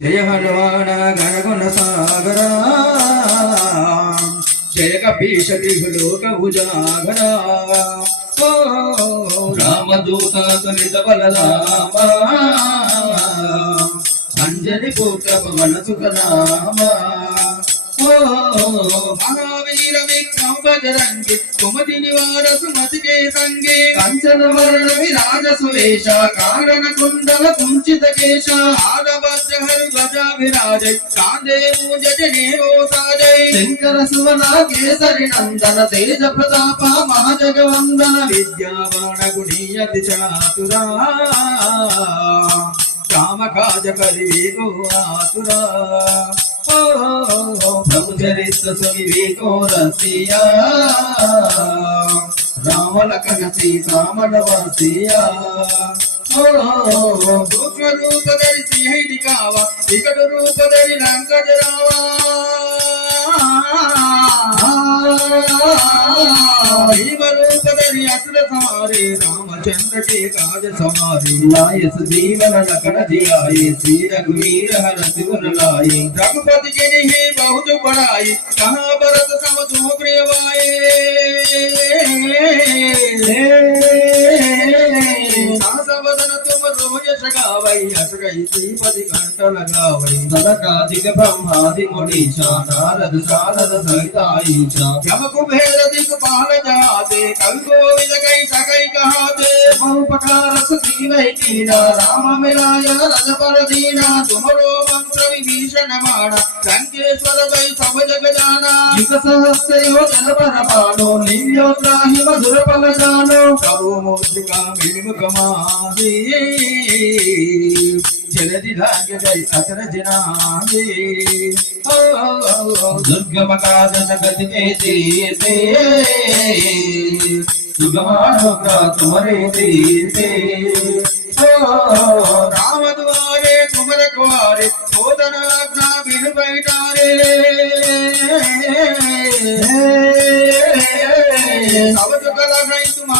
జయ హనుమాన గణగుణ సాగరా. జయ కపీష త్రిభులోక ఉజాగరా రామదూత సునిత బలరామ. అంజని పుత్ర పవన సుఖ రామ మహావీర విక్ర బజరంగి కుమతి నివార సుమతికే సంగే. కంచన వరణ విరాజ సువేష కారణ కుండల కుంచిత కేశ. ఆదభద్రహరు గజా విరాజ కాందే మూజనే ఓ సాజై. శంకర సువన కేసరి నందన తేజ ప్రతాప మహాజగవందన. విద్యావాణ గుణీయతి చాతురా రామ కాజ పరివేగో ఆతురా. ఓ. ప్రభు చరిత్ర సువివేకో రసియా రామ లఖన సీతామణ వసియా ఓ రూప ధరిసి హైది కావ ఇకడు రూప ధరి లంకజ రావా अचल समारे रामचंद्र के काज समारे लाए सजीवन लखन जियाए श्री रघुवीर हर सिर लाए रघुपति जिन्हें बहुत बड़ाई कहा भरत सम శేషగావై అటుగై శ్రీపతి కంటలగావై తనకాదిక బ్రహ్మాది మునీచ నారద సారద సహితాయించ. యమ కుబేర కవోమోద్రికాభిముఖమాది జలది ధాన్యకై అచర జనాది దుర్గమకాదన గతికే తీతే సుగమానుగ్ర రామద్వారే కుమరకుమారి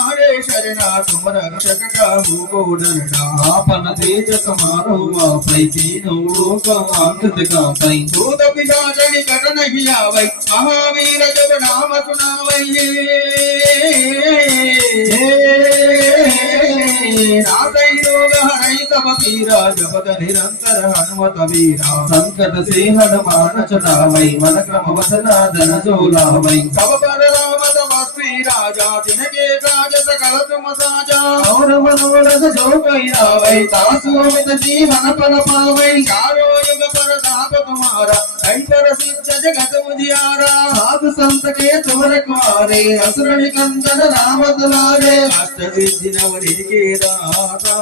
నారే శరణ తుమర రక్షక భూకోడరణ ఆపన తేజ సమారో వాపై దీనౌలోక ఆంతదికాపై భూత పిశాచని కటన హియావై మహావీర జగ నామ సునావయ్యే జపద నిరంతర హనుమత వీరా సంకట సేహన మానచ నావై వనక్రమ వసన ధన జోలావై కవ పరరావ కై రాజా తినకే రాజ సకల సమసాజా గౌర మనోరథ జోగై రావై తాసుమిత జీవన పల పావై చారో యుగ పర తాప కుమార కైపర సిద్ధ జగత ముదియారా సాధు సంతకే చోర కుమారే అసురుని కందన రామతులారే అష్ట విద్య నవనికే దాతా.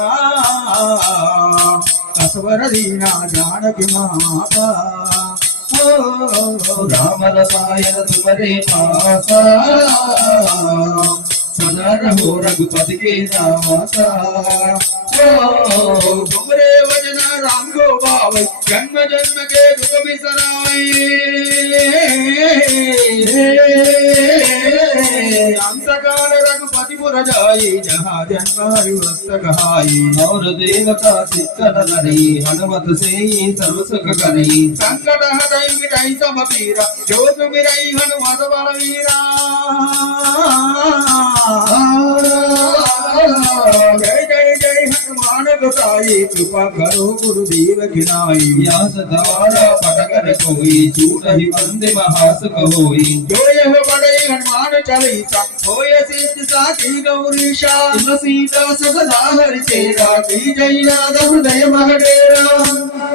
కసవర దీనా జానకి మాతా. राम रसायन तुम्हारे पास सदा रहो रघुपति के दासा हमरे वजना राम को भाव जन्म जन्म के दुख बिसराए अंतकाल रघुपति पुर जाई जहाँ जन्म हरि वस्त कहाई और देवता चित्तन नरी हनुमत से ही सर्व सुख करी संकट हटाई मिटाई सब पीरा जो सुमिरई हनुमत बलवीरा गोसाई कृपा करो गुरुदेव गिनाई व्यास द्वारा पटकर कोई झूठ ही बंदे महासुख होई जो यह बड़े हनुमान चालीसा होय सिद्ध साखी गौरीशा तुलसीदास सदा हरि तेरा की जय नाद हृदय महडेरा